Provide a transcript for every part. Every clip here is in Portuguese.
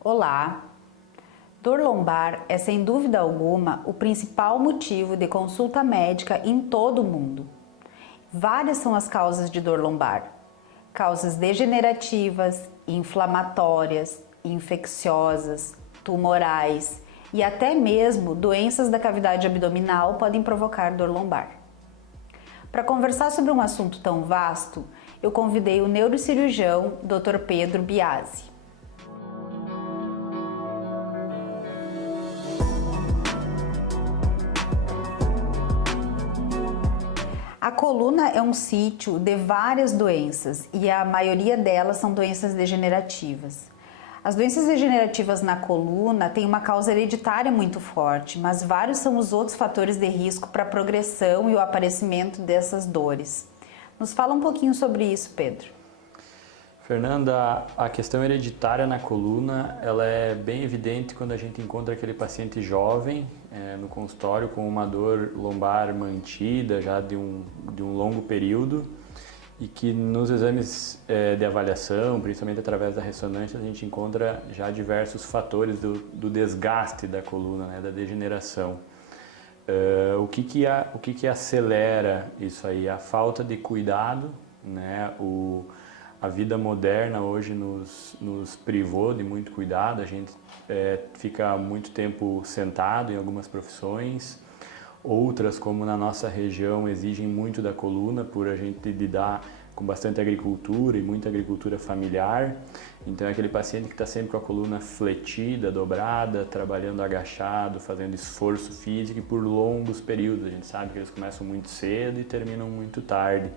Olá! Dor lombar é sem dúvida alguma o principal motivo de consulta médica em todo o mundo. Várias são as causas de dor lombar: causas degenerativas, inflamatórias, infecciosas, tumorais e até mesmo doenças da cavidade abdominal podem provocar dor lombar. Para conversar sobre um assunto tão vasto, eu convidei o neurocirurgião Dr. Pedro Biasi. A coluna é um sítio de várias doenças e a maioria delas são doenças degenerativas. As doenças degenerativas na coluna têm uma causa hereditária muito forte, mas vários são os outros fatores de risco para a progressão e o aparecimento dessas dores. Nos fala um pouquinho sobre isso, Pedro. Fernanda, a questão hereditária na coluna, ela é bem evidente quando a gente encontra aquele paciente jovem no consultório com uma dor lombar mantida já de um longo período e que nos exames de avaliação, principalmente através da ressonância, a gente encontra já diversos fatores do desgaste da coluna, né, da degeneração. O que acelera isso aí? A falta de cuidado, né? A vida moderna hoje nos privou de muito cuidado, a gente fica muito tempo sentado em algumas profissões, outras, como na nossa região, exigem muito da coluna por a gente lidar com bastante agricultura e muita agricultura familiar. Então é aquele paciente que está sempre com a coluna fletida, dobrada, trabalhando agachado, fazendo esforço físico e por longos períodos. A gente sabe que eles começam muito cedo e terminam muito tarde.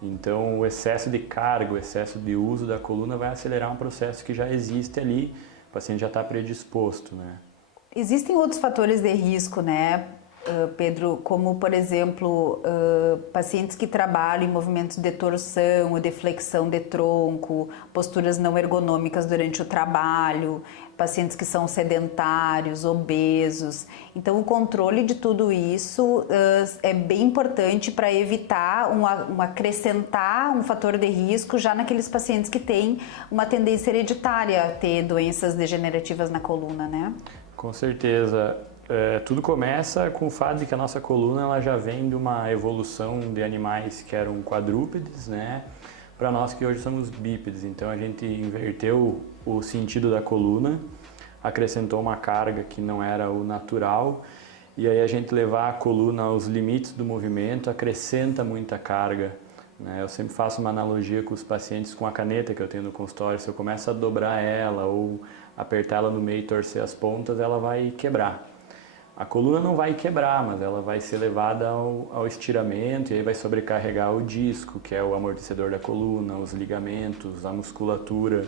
Então o excesso de carga, o excesso de uso da coluna vai acelerar um processo que já existe ali, o paciente já está predisposto, né? Existem outros fatores de risco, né, Pedro, como por exemplo, pacientes que trabalham em movimentos de torção ou de flexão de tronco, posturas não ergonômicas durante o trabalho, pacientes que são sedentários, obesos. Então o controle de tudo isso é bem importante para evitar acrescentar um fator de risco já naqueles pacientes que têm uma tendência hereditária a ter doenças degenerativas na coluna, né? Com certeza. Tudo começa com o fato de que a nossa coluna ela já vem de uma evolução de animais que eram quadrúpedes, né, para nós que hoje somos bípedes. Então a gente inverteu o sentido da coluna, acrescentou uma carga que não era o natural, e aí a gente levar a coluna aos limites do movimento acrescenta muita carga, né? Eu sempre faço uma analogia com os pacientes com a caneta que eu tenho no consultório. Se eu começo a dobrar ela ou apertar ela no meio e torcer as pontas, ela vai quebrar. A coluna não vai quebrar, mas ela vai ser levada ao estiramento e aí vai sobrecarregar o disco, que é o amortecedor da coluna, os ligamentos, a musculatura.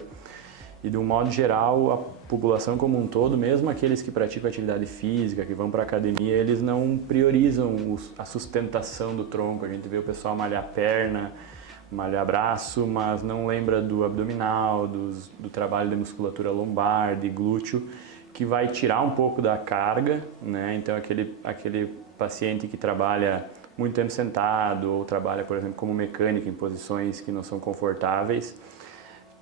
E de um modo geral, a população como um todo, mesmo aqueles que praticam atividade física, que vão para a academia, eles não priorizam a sustentação do tronco. A gente vê o pessoal malhar perna, malhar braço, mas não lembra do abdominal, do trabalho de musculatura lombar, de glúteo, que vai tirar um pouco da carga, né? Então aquele paciente que trabalha muito tempo sentado ou trabalha, por exemplo, como mecânico em posições que não são confortáveis,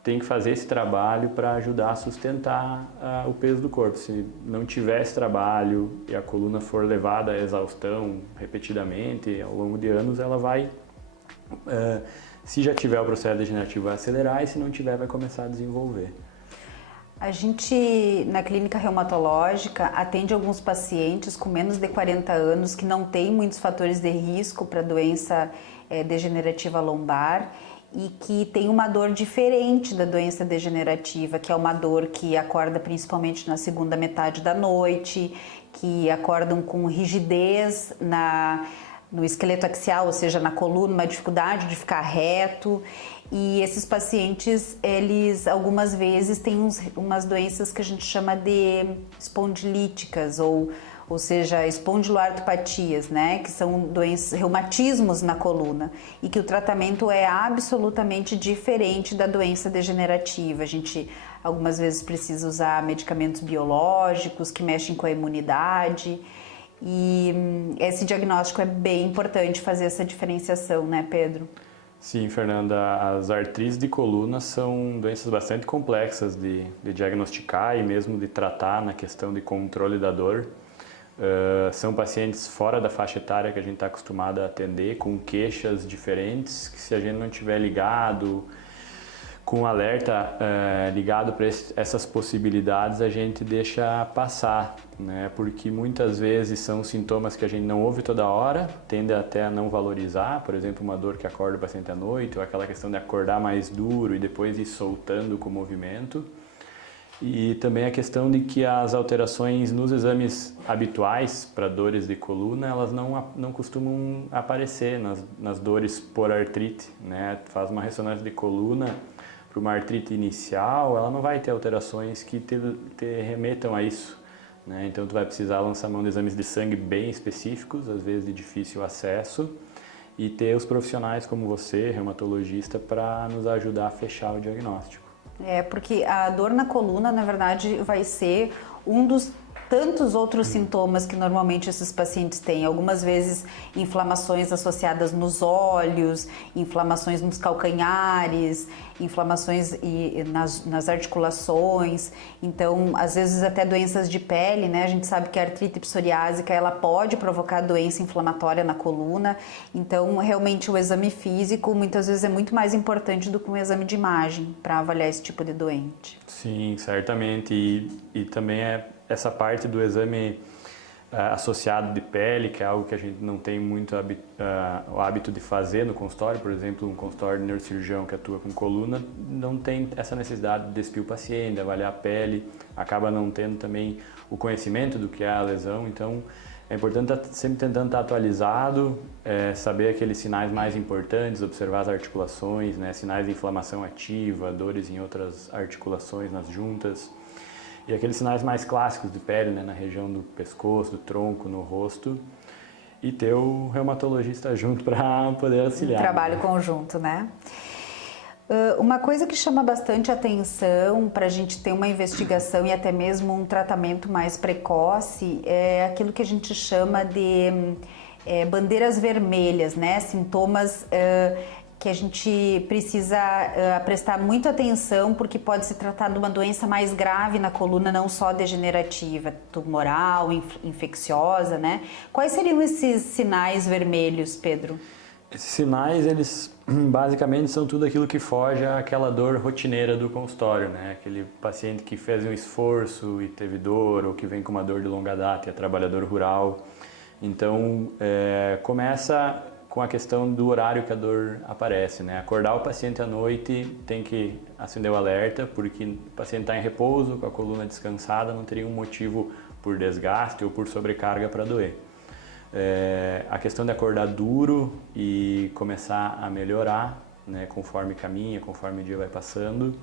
tem que fazer esse trabalho para ajudar a sustentar o peso do corpo. Se não tiver esse trabalho e a coluna for levada à exaustão repetidamente ao longo de anos, ela vai, se já tiver o processo degenerativo, vai acelerar, e se não tiver, vai começar a desenvolver. A gente, na clínica reumatológica, atende alguns pacientes com menos de 40 anos que não têm muitos fatores de risco para doença degenerativa lombar e que tem uma dor diferente da doença degenerativa, que é uma dor que acorda principalmente na segunda metade da noite, que acordam com rigidez no esqueleto axial, ou seja, na coluna, uma dificuldade de ficar reto. E esses pacientes, eles algumas vezes têm umas doenças que a gente chama de espondilíticas, ou seja, espondiloartropatias, né? Que são doenças, reumatismos na coluna, e que o tratamento é absolutamente diferente da doença degenerativa. A gente algumas vezes precisa usar medicamentos biológicos que mexem com a imunidade. E esse diagnóstico é bem importante, fazer essa diferenciação, né, Pedro? Sim, Fernanda, as artrites de coluna são doenças bastante complexas de diagnosticar e mesmo de tratar na questão de controle da dor. São pacientes fora da faixa etária que a gente está acostumado a atender, com queixas diferentes, que se a gente não tiver ligado, com alerta ligado para essas possibilidades, a gente deixa passar, né? Porque muitas vezes são sintomas que a gente não ouve toda hora, tende até a não valorizar, por exemplo, uma dor que acorda o paciente à noite, ou aquela questão de acordar mais duro e depois ir soltando com o movimento. E também a questão de que as alterações nos exames habituais para dores de coluna, elas não costumam aparecer nas dores por artrite, né? Faz uma ressonância de coluna para uma artrite inicial, ela não vai ter alterações que te remetam a isso, né? Então tu vai precisar lançar mão de exames de sangue bem específicos, às vezes de difícil acesso, e ter os profissionais como você, reumatologista, para nos ajudar a fechar o diagnóstico. Porque a dor na coluna, na verdade, vai ser um dos tantos outros sintomas que normalmente esses pacientes têm. Algumas vezes inflamações associadas nos olhos, inflamações nos calcanhares, inflamações nas articulações. Então, às vezes até doenças de pele, né? A gente sabe que a artrite psoriásica, ela pode provocar doença inflamatória na coluna. Então, realmente o exame físico muitas vezes é muito mais importante do que um exame de imagem para avaliar esse tipo de doente. Sim, certamente. E também essa parte do exame associado de pele, que é algo que a gente não tem muito o hábito de fazer no consultório. Por exemplo, um consultório de neurocirurgião que atua com coluna não tem essa necessidade de despir o paciente, de avaliar a pele, acaba não tendo também o conhecimento do que é a lesão. Então, é importante estar sempre tentando estar atualizado, saber aqueles sinais mais importantes, observar as articulações, né, sinais de inflamação ativa, dores em outras articulações, nas juntas. E aqueles sinais mais clássicos de pele, né, na região do pescoço, do tronco, no rosto. E ter o reumatologista junto para poder auxiliar. Um trabalho conjunto, né? Uma coisa que chama bastante atenção para a gente ter uma investigação e até mesmo um tratamento mais precoce é aquilo que a gente chama de bandeiras vermelhas, né? Sintomas que a gente precisa prestar muita atenção porque pode se tratar de uma doença mais grave na coluna, não só degenerativa, tumoral, infecciosa, né? Quais seriam esses sinais vermelhos, Pedro? Esses sinais, eles basicamente são tudo aquilo que foge àquela dor rotineira do consultório, né? Aquele paciente que fez um esforço e teve dor, ou que vem com uma dor de longa data e é trabalhador rural. Então, começa com a questão do horário que a dor aparece, né? Acordar o paciente à noite tem que acender o alerta, porque o paciente está em repouso, com a coluna descansada, não teria um motivo por desgaste ou por sobrecarga para doer. A questão de acordar duro e começar a melhorar, né, conforme caminha, conforme o dia vai passando.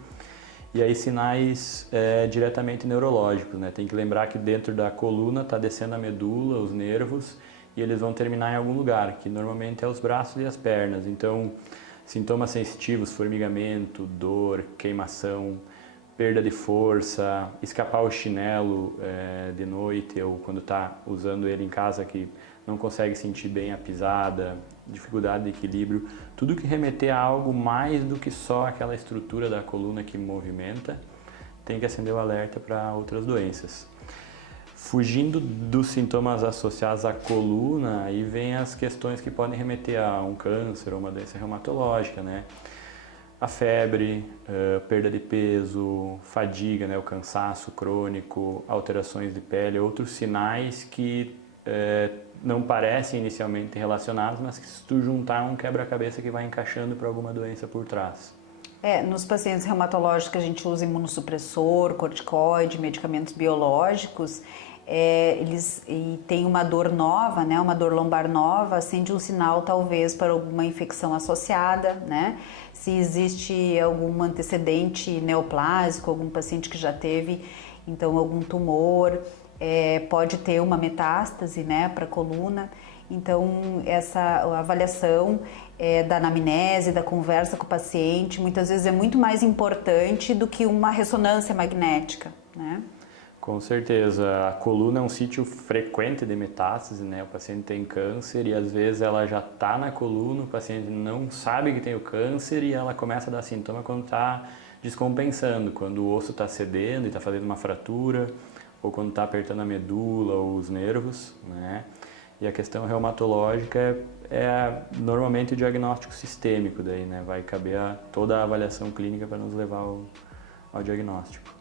E aí sinais diretamente neurológicos, né? Tem que lembrar que dentro da coluna está descendo a medula, os nervos, e eles vão terminar em algum lugar, que normalmente é os braços e as pernas. Então, sintomas sensitivos, formigamento, dor, queimação, perda de força, escapar o chinelo de noite ou quando está usando ele em casa que não consegue sentir bem a pisada, dificuldade de equilíbrio, tudo que remeter a algo mais do que só aquela estrutura da coluna que movimenta, tem que acender o alerta para outras doenças. Fugindo dos sintomas associados à coluna, aí vem as questões que podem remeter a um câncer ou uma doença reumatológica, né? A febre, perda de peso, fadiga, né? O cansaço crônico, alterações de pele, outros sinais que não parecem inicialmente relacionados, mas que se tu juntar um quebra-cabeça que vai encaixando para alguma doença por trás. Nos pacientes reumatológicos a gente usa imunossupressor, corticoide, medicamentos biológicos. Eles têm uma dor nova, né, uma dor lombar nova, acende um sinal talvez para alguma infecção associada, né? Se existe algum antecedente neoplásico, algum paciente que já teve então algum tumor, pode ter uma metástase, né, para a coluna. Então essa avaliação da anamnese, da conversa com o paciente, muitas vezes é muito mais importante do que uma ressonância magnética, né? Com certeza, a coluna é um sítio frequente de metástase, né? O paciente tem câncer e às vezes ela já está na coluna, o paciente não sabe que tem o câncer e ela começa a dar sintoma quando está descompensando, quando o osso está cedendo e está fazendo uma fratura, ou quando está apertando a medula ou os nervos, né? E a questão reumatológica é normalmente o diagnóstico sistêmico, daí, né? Vai caber toda a avaliação clínica para nos levar ao diagnóstico.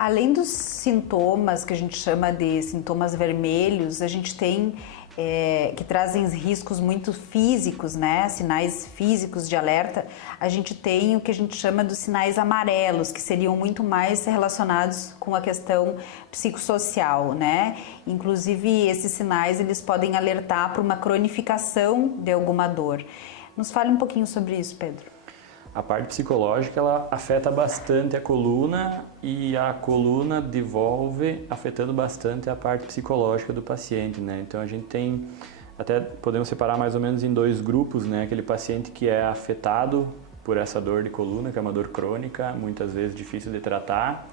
Além dos sintomas que a gente chama de sintomas vermelhos, a gente tem que trazem riscos muito físicos, né? Sinais físicos de alerta. A gente tem o que a gente chama dos sinais amarelos, que seriam muito mais relacionados com a questão psicossocial, né? Inclusive, esses sinais eles podem alertar para uma cronificação de alguma dor. Nos fale um pouquinho sobre isso, Pedro. A parte psicológica ela afeta bastante a coluna e a coluna devolve afetando bastante a parte psicológica do paciente, né? Então a gente tem, até podemos separar mais ou menos em dois grupos, né? Aquele paciente que é afetado por essa dor de coluna, que é uma dor crônica, muitas vezes difícil de tratar,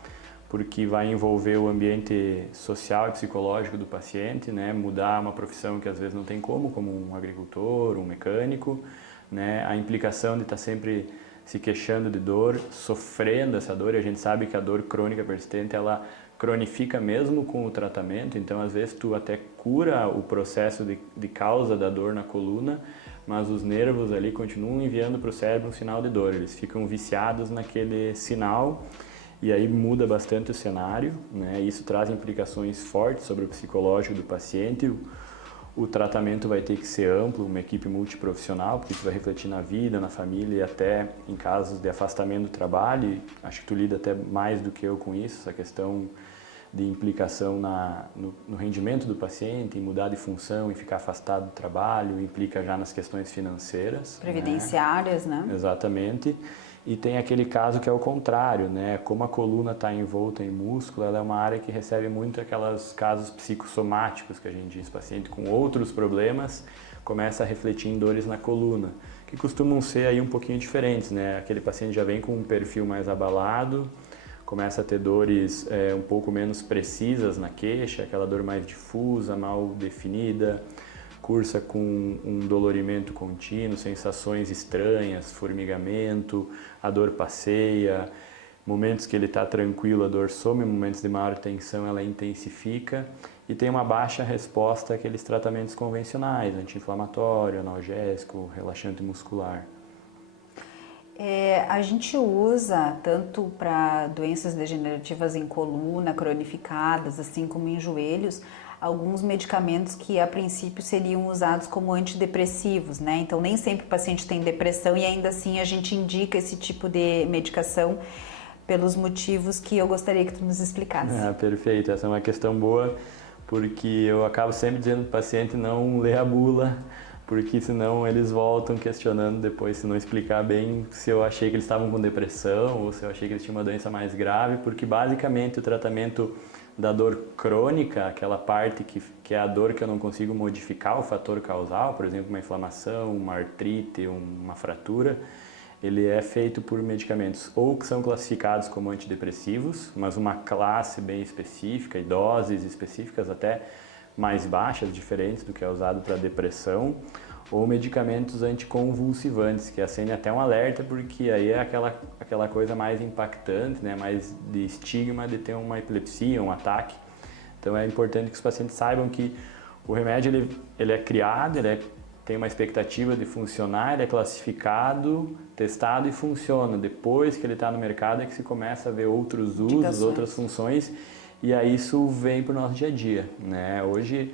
porque vai envolver o ambiente social e psicológico do paciente, né? Mudar uma profissão que às vezes não tem como um agricultor, um mecânico, né? A implicação de estar sempre se queixando de dor, sofrendo essa dor, e a gente sabe que a dor crônica persistente, ela cronifica mesmo com o tratamento, então às vezes tu até cura o processo de causa da dor na coluna, mas os nervos ali continuam enviando para o cérebro um sinal de dor, eles ficam viciados naquele sinal, e aí muda bastante o cenário, né? Isso traz implicações fortes sobre o psicológico do paciente. O tratamento vai ter que ser amplo, uma equipe multiprofissional, porque isso vai refletir na vida, na família e até em casos de afastamento do trabalho. Acho que tu lida até mais do que eu com isso, essa questão de implicação no rendimento do paciente, em mudar de função e ficar afastado do trabalho, implica já nas questões financeiras. Previdenciárias, né? Exatamente. E tem aquele caso que é o contrário, né? Como a coluna está envolta em músculo, ela é uma área que recebe muito aqueles casos psicossomáticos que a gente diz, paciente com outros problemas começa a refletir em dores na coluna, que costumam ser aí um pouquinho diferentes, né? Aquele paciente já vem com um perfil mais abalado, começa a ter dores um pouco menos precisas na queixa, aquela dor mais difusa, mal definida, cursa com um dolorimento contínuo, sensações estranhas, formigamento, a dor passeia, momentos que ele está tranquilo, a dor some, momentos de maior tensão ela intensifica e tem uma baixa resposta àqueles tratamentos convencionais, anti-inflamatório, analgésico, relaxante muscular. A gente usa tanto para doenças degenerativas em coluna, cronificadas, assim como em joelhos, alguns medicamentos que a princípio seriam usados como antidepressivos, né? Então nem sempre o paciente tem depressão e ainda assim a gente indica esse tipo de medicação pelos motivos que eu gostaria que tu nos explicasse. Perfeito, essa é uma questão boa, porque eu acabo sempre dizendo para o paciente não ler a bula, porque senão eles voltam questionando depois se não explicar bem se eu achei que eles estavam com depressão ou se eu achei que eles tinham uma doença mais grave, porque basicamente o tratamento da dor crônica, aquela parte que é a dor que eu não consigo modificar o fator causal, por exemplo, uma inflamação, uma artrite, uma fratura, ele é feito por medicamentos ou que são classificados como antidepressivos, mas uma classe bem específica e doses específicas até mais baixas, diferentes do que é usado para depressão, ou medicamentos anticonvulsivantes, que acende até um alerta, porque aí é aquela coisa mais impactante, né, mais de estigma de ter uma epilepsia, um ataque. Então é importante que os pacientes saibam que o remédio ele é criado, tem uma expectativa de funcionar, ele é classificado, testado e funciona. Depois que ele está no mercado é que se começa a ver outros usos, outras funções, e aí isso vem para o nosso dia a dia, né? Hoje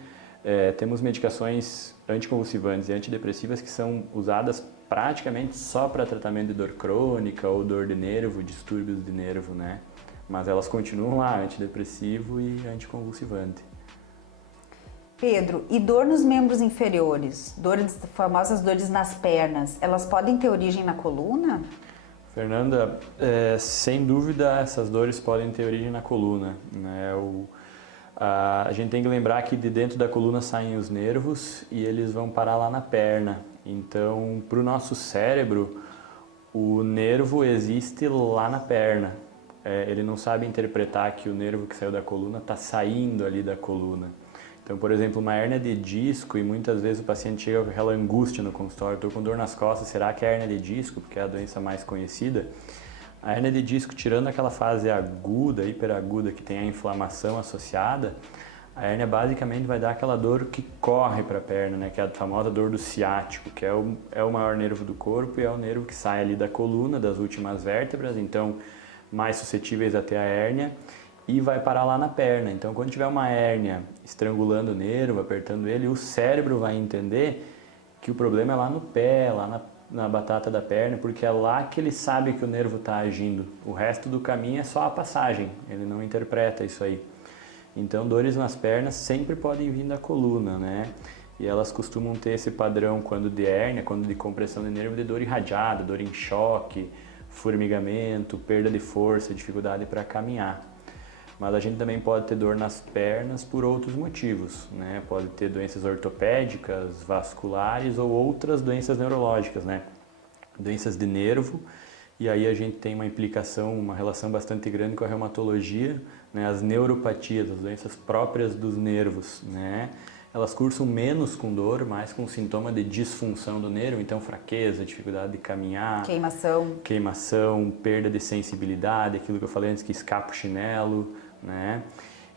temos medicações anticonvulsivantes e antidepressivas que são usadas praticamente só para tratamento de dor crônica ou dor de nervo, distúrbios de nervo, né? Mas elas continuam lá, antidepressivo e anticonvulsivante. Pedro, e dor nos membros inferiores, famosas dores nas pernas, elas podem ter origem na coluna? Fernanda, sem dúvida essas dores podem ter origem na coluna, né? A gente tem que lembrar que de dentro da coluna saem os nervos e eles vão parar lá na perna. Então, para o nosso cérebro, o nervo existe lá na perna. ele não sabe interpretar que o nervo que saiu da coluna está saindo ali da coluna. Então, por exemplo, uma hérnia de disco, e muitas vezes o paciente chega com aquela angústia no consultório, estou com dor nas costas, será que é hérnia de disco, porque é a doença mais conhecida? A hérnia de disco, tirando aquela fase aguda, hiperaguda, que tem a inflamação associada, a hérnia basicamente vai dar aquela dor que corre para a perna, né? Que é a famosa dor do ciático, que é o maior nervo do corpo e é o nervo que sai ali da coluna, das últimas vértebras, então mais suscetíveis a ter a hérnia, e vai parar lá na perna. Então, quando tiver uma hérnia estrangulando o nervo, apertando ele, o cérebro vai entender que o problema é lá no pé, lá na batata da perna, porque é lá que ele sabe que o nervo está agindo. O resto do caminho é só a passagem, ele não interpreta isso aí. Então, dores nas pernas sempre podem vir da coluna, né? E elas costumam ter esse padrão quando de hérnia, quando de compressão de nervo, de dor irradiada, dor em choque, formigamento, perda de força, dificuldade para caminhar. Mas a gente também pode ter dor nas pernas por outros motivos, né? Pode ter doenças ortopédicas, vasculares ou outras doenças neurológicas, né? Doenças de nervo, e aí a gente tem uma implicação, uma relação bastante grande com a reumatologia, né? As neuropatias, as doenças próprias dos nervos, né? Elas cursam menos com dor, mais com sintoma de disfunção do nervo, então fraqueza, dificuldade de caminhar, queimação, perda de sensibilidade, aquilo que eu falei antes que escapa o chinelo, né?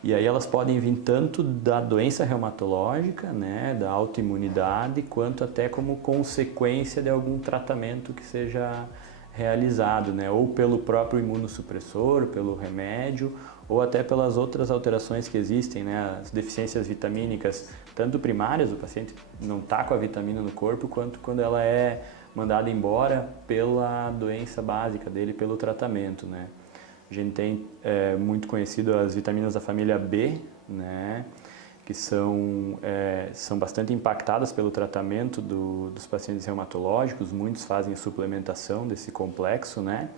E aí elas podem vir tanto da doença reumatológica, né, da autoimunidade, quanto até como consequência de algum tratamento que seja realizado, né, ou pelo próprio imunossupressor, pelo remédio, ou até pelas outras alterações que existem, né, as deficiências vitamínicas, tanto primárias, o paciente não está com a vitamina no corpo, quanto quando ela é mandada embora pela doença básica dele, pelo tratamento, né. A gente tem muito conhecido as vitaminas da família B, né, que são bastante impactadas pelo tratamento dos pacientes reumatológicos, muitos fazem suplementação desse complexo, né,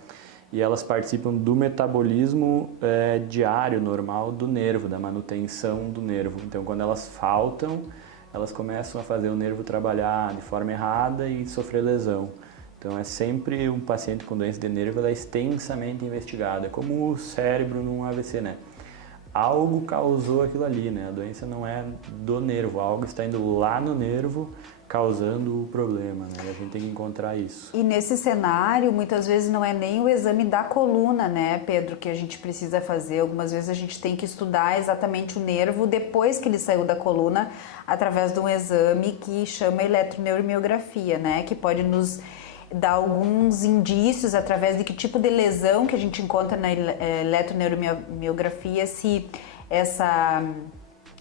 e elas participam do metabolismo diário, normal do nervo, da manutenção do nervo. Então, quando elas faltam, elas começam a fazer o nervo trabalhar de forma errada e sofrer lesão. Então, é sempre um paciente com doença de nervo, ela é extensamente investigada, é como o cérebro num AVC, né? Algo causou aquilo ali, né? A doença não é do nervo, algo está indo lá no nervo causando o problema, né? A gente tem que encontrar isso. E nesse cenário, muitas vezes não é nem o exame da coluna, né, Pedro, que a gente precisa fazer. Algumas vezes a gente tem que estudar exatamente o nervo depois que ele saiu da coluna, através de um exame que chama eletroneuromiografia, né, que pode nos dar alguns indícios através de que tipo de lesão que a gente encontra na eletroneuromiografia, se essa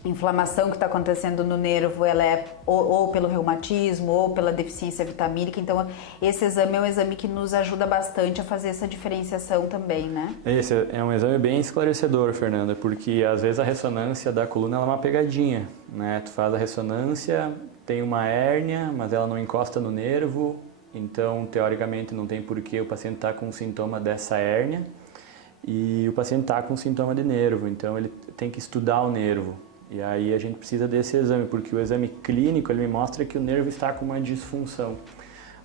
inflamação que está acontecendo no nervo, ela é ou pelo reumatismo ou pela deficiência vitamínica. Então, esse exame é um exame que nos ajuda bastante a fazer essa diferenciação também, né? Esse é um exame bem esclarecedor, Fernanda, porque às vezes a ressonância da coluna ela é uma pegadinha, né? Tu faz a ressonância, tem uma hérnia, mas ela não encosta no nervo, então, teoricamente, não tem porquê o paciente estar com um sintoma dessa hérnia e o paciente está com um sintoma de nervo, então ele tem que estudar o nervo. E aí a gente precisa desse exame, porque o exame clínico ele me mostra que o nervo está com uma disfunção.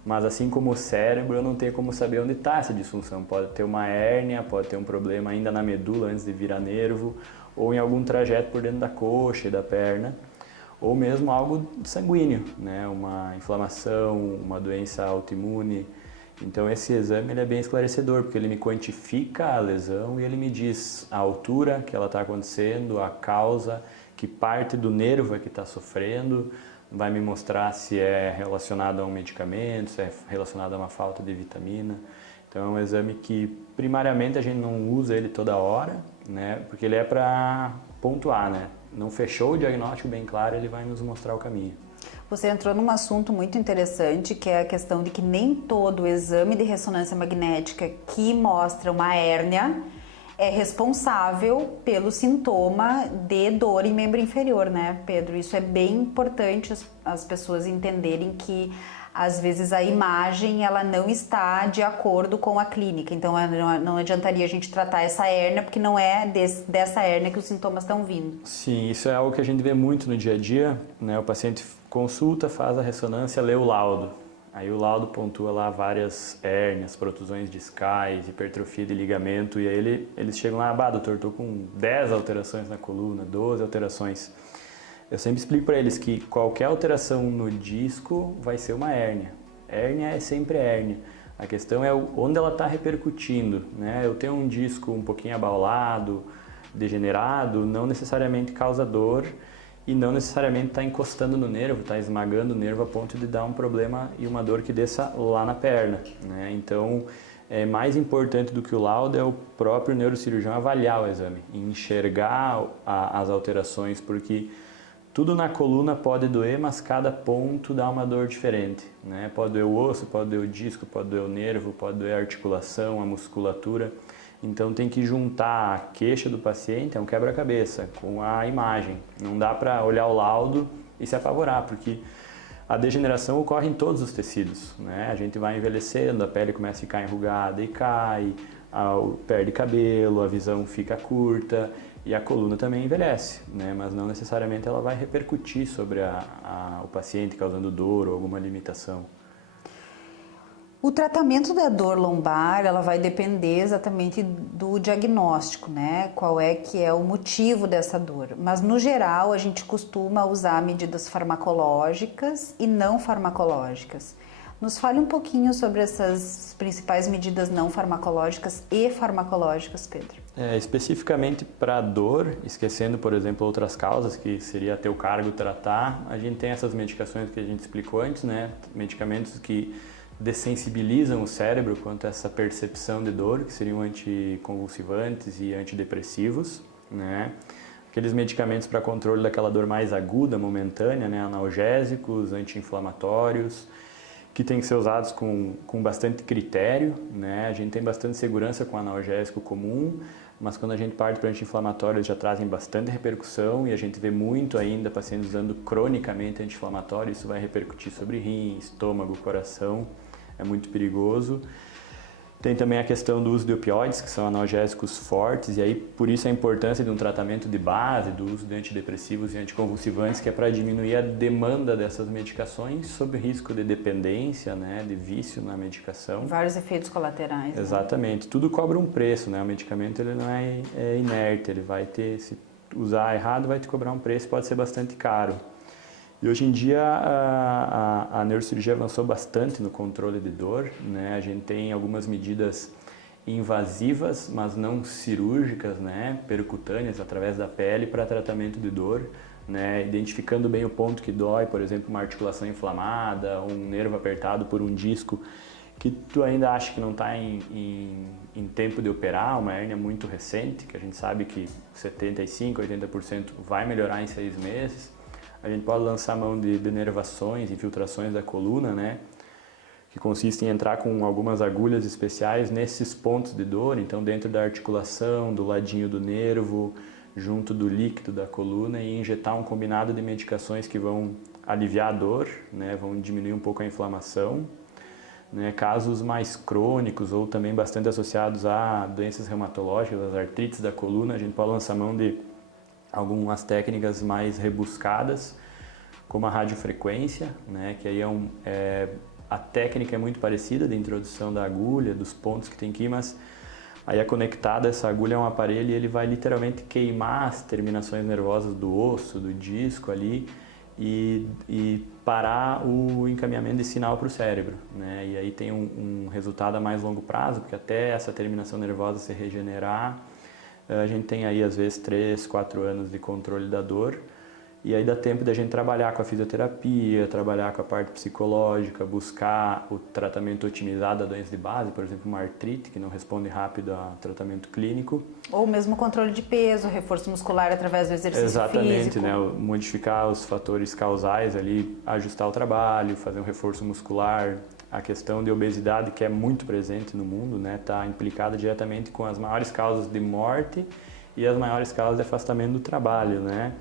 Mas assim como o cérebro, eu não tenho como saber onde está essa disfunção. Pode ter uma hérnia, pode ter um problema ainda na medula antes de virar nervo, ou em algum trajeto por dentro da coxa e da perna, ou mesmo algo sanguíneo, né? Uma inflamação, uma doença autoimune. Então esse exame ele é bem esclarecedor, porque ele me quantifica a lesão e ele me diz a altura que ela está acontecendo, a causa, que parte do nervo é que está sofrendo, vai me mostrar se é relacionado a um medicamento, se é relacionado a uma falta de vitamina. Então é um exame que primariamente a gente não usa ele toda hora, né? Porque ele é para pontuar, né? Não fechou o diagnóstico bem claro, ele vai nos mostrar o caminho. Você entrou num assunto muito interessante, que é a questão de que nem todo exame de ressonância magnética que mostra uma hérnia é responsável pelo sintoma de dor em membro inferior, né, Pedro? Isso é bem importante as pessoas entenderem que às vezes a imagem ela não está de acordo com a clínica, então não adiantaria a gente tratar essa hérnia porque não é dessa hérnia que os sintomas estão vindo. Sim, isso é algo que a gente vê muito no dia a dia, né? O paciente consulta, faz a ressonância, lê o laudo. Aí o laudo pontua lá várias hérnias, protusões discais, hipertrofia de ligamento, e aí eles chegam lá, doutor, estou com 10 alterações na coluna, 12 alterações. Eu sempre explico para eles que qualquer alteração no disco vai ser uma hérnia. Hérnia é sempre hérnia. A questão é onde ela está repercutindo, né? Eu tenho um disco um pouquinho abaulado, degenerado, não necessariamente causa dor e não necessariamente está encostando no nervo, está esmagando o nervo a ponto de dar um problema e uma dor que desça lá na perna, né? Então, mais importante do que o laudo é o próprio neurocirurgião avaliar o exame, enxergar as alterações, porque tudo na coluna pode doer, mas cada ponto dá uma dor diferente, né? Pode doer o osso, pode doer o disco, pode doer o nervo, pode doer a articulação, a musculatura. Então tem que juntar a queixa do paciente, é um quebra-cabeça, com a imagem. Não dá para olhar o laudo e se apavorar, porque a degeneração ocorre em todos os tecidos, né? A gente vai envelhecendo, a pele começa a ficar enrugada e cai, perde cabelo, a visão fica curta e a coluna também envelhece, né? Mas não necessariamente ela vai repercutir sobre o paciente, causando dor ou alguma limitação. O tratamento da dor lombar, ela vai depender exatamente do diagnóstico, né? Qual é que é o motivo dessa dor. Mas, no geral, a gente costuma usar medidas farmacológicas e não farmacológicas. Nos fale um pouquinho sobre essas principais medidas não farmacológicas e farmacológicas, Pedro. Especificamente para a dor, esquecendo, por exemplo, outras causas, que seria a teu cargo tratar, a gente tem essas medicações que a gente explicou antes, né? Medicamentos que dessensibilizam o cérebro quanto a essa percepção de dor, que seriam anticonvulsivantes e antidepressivos, né? Aqueles medicamentos para controle daquela dor mais aguda, momentânea, né? Analgésicos, anti-inflamatórios, que tem que ser usados com bastante critério, né? A gente tem bastante segurança com analgésico comum, mas quando a gente parte para anti-inflamatórios já trazem bastante repercussão e a gente vê muito ainda pacientes usando cronicamente anti-inflamatório, isso vai repercutir sobre rim, estômago, coração, é muito perigoso. Tem também a questão do uso de opioides, que são analgésicos fortes, e aí por isso a importância de um tratamento de base, do uso de antidepressivos e anticonvulsivantes, que é para diminuir a demanda dessas medicações sob risco de dependência, né, de vício na medicação. Vários efeitos colaterais. Exatamente. Né? Tudo cobra um preço, né? O medicamento ele não é inerte, ele vai ter, se usar errado, vai te cobrar um preço, pode ser bastante caro. E hoje em dia a neurocirurgia avançou bastante no controle de dor, né? A gente tem algumas medidas invasivas, mas não cirúrgicas, né? Percutâneas através da pele para tratamento de dor, né? Identificando bem o ponto que dói, por exemplo, uma articulação inflamada, um nervo apertado por um disco que tu ainda acha que não está em tempo de operar, uma hérnia muito recente, que a gente sabe que 75%, 80% vai melhorar em 6 meses. A gente pode lançar mão de denervações, infiltrações da coluna, né? Que consiste em entrar com algumas agulhas especiais nesses pontos de dor, então dentro da articulação, do ladinho do nervo, junto do líquido da coluna e injetar um combinado de medicações que vão aliviar a dor, né? Vão diminuir um pouco a inflamação. Né? Casos mais crônicos ou também bastante associados a doenças reumatológicas, as artrites da coluna, a gente pode lançar mão de algumas técnicas mais rebuscadas, como a radiofrequência, né, que aí a técnica é muito parecida de introdução da agulha, dos pontos que tem que ir, mas aí é conectada essa agulha a um aparelho e ele vai literalmente queimar as terminações nervosas do osso, do disco ali e parar o encaminhamento de sinal para o cérebro, né, e aí tem um resultado a mais longo prazo, porque até essa terminação nervosa se regenerar, a gente tem aí às vezes 3, 4 anos de controle da dor e aí dá tempo da gente trabalhar com a fisioterapia, trabalhar com a parte psicológica, buscar o tratamento otimizado da doença de base, por exemplo, uma artrite que não responde rápido a tratamento clínico. Ou mesmo controle de peso, reforço muscular através do exercício Exatamente, físico. né? Modificar os fatores causais ali, ajustar o trabalho, fazer um reforço muscular. A questão de obesidade, que é muito presente no mundo, né, está implicada diretamente com as maiores causas de morte e as maiores causas de afastamento do trabalho, né?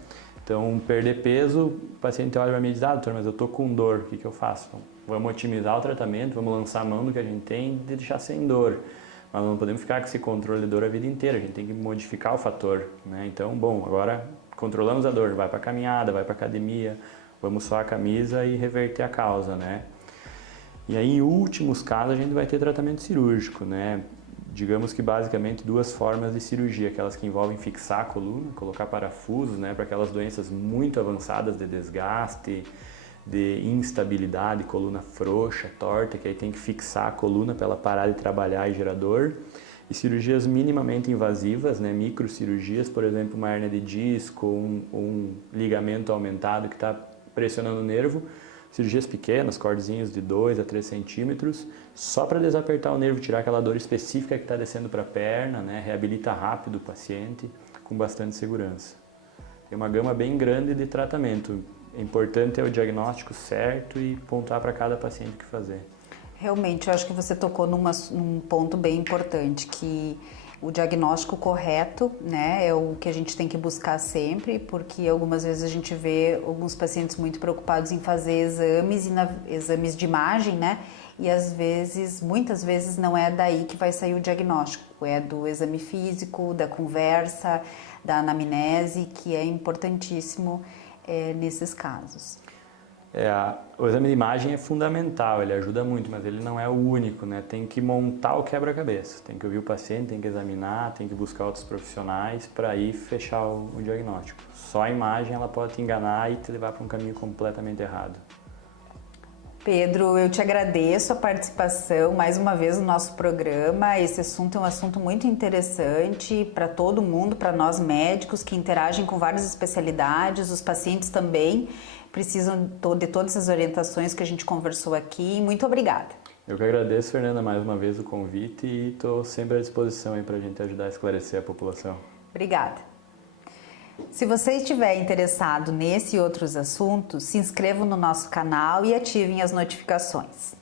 Então, perder peso, o paciente olha para mim e diz, doutor, mas eu estou com dor, o que eu faço? Então, vamos otimizar o tratamento, vamos lançar a mão do que a gente tem e deixar sem dor. Mas não podemos ficar com esse controle de dor a vida inteira, a gente tem que modificar o fator, né? Então, bom, agora controlamos a dor, vai para a caminhada, vai para a academia, vamos suar a camisa e reverter a causa, né? E aí, em últimos casos, a gente vai ter tratamento cirúrgico, né? Digamos que basicamente 2 formas de cirurgia, aquelas que envolvem fixar a coluna, colocar parafusos, né, para aquelas doenças muito avançadas de desgaste, de instabilidade, coluna frouxa, torta, que aí tem que fixar a coluna para ela parar de trabalhar e gerar dor. E cirurgias minimamente invasivas, né, microcirurgias, por exemplo, uma hérnia de disco, um ligamento aumentado que está pressionando o nervo, cirurgias pequenas, cordezinhos de 2 a 3 centímetros, só para desapertar o nervo, tirar aquela dor específica que está descendo para a perna, né? Reabilita rápido o paciente, com bastante segurança. Tem uma gama bem grande de tratamento. O importante é o diagnóstico certo e pontuar para cada paciente o que fazer. Realmente, eu acho que você tocou num ponto bem importante, que o diagnóstico correto, né, é o que a gente tem que buscar sempre, porque algumas vezes a gente vê alguns pacientes muito preocupados em fazer exames de imagem, né, e às vezes, muitas vezes não é daí que vai sair o diagnóstico, é do exame físico, da conversa, da anamnese, que é importantíssimo nesses casos. O exame de imagem é fundamental, ele ajuda muito, mas ele não é o único, né? Tem que montar o quebra-cabeça, tem que ouvir o paciente, tem que examinar, tem que buscar outros profissionais para aí fechar o diagnóstico. Só a imagem ela pode te enganar e te levar para um caminho completamente errado. Pedro, eu te agradeço a participação mais uma vez no nosso programa. Esse assunto é um assunto muito interessante para todo mundo, para nós médicos que interagem com várias especialidades, os pacientes também precisam de todas essas orientações que a gente conversou aqui. Muito obrigada. Eu que agradeço, Fernanda, mais uma vez o convite e estou sempre à disposição para a gente ajudar a esclarecer a população. Obrigada. Se você estiver interessado nesse e outros assuntos, se inscrevam no nosso canal e ativem as notificações.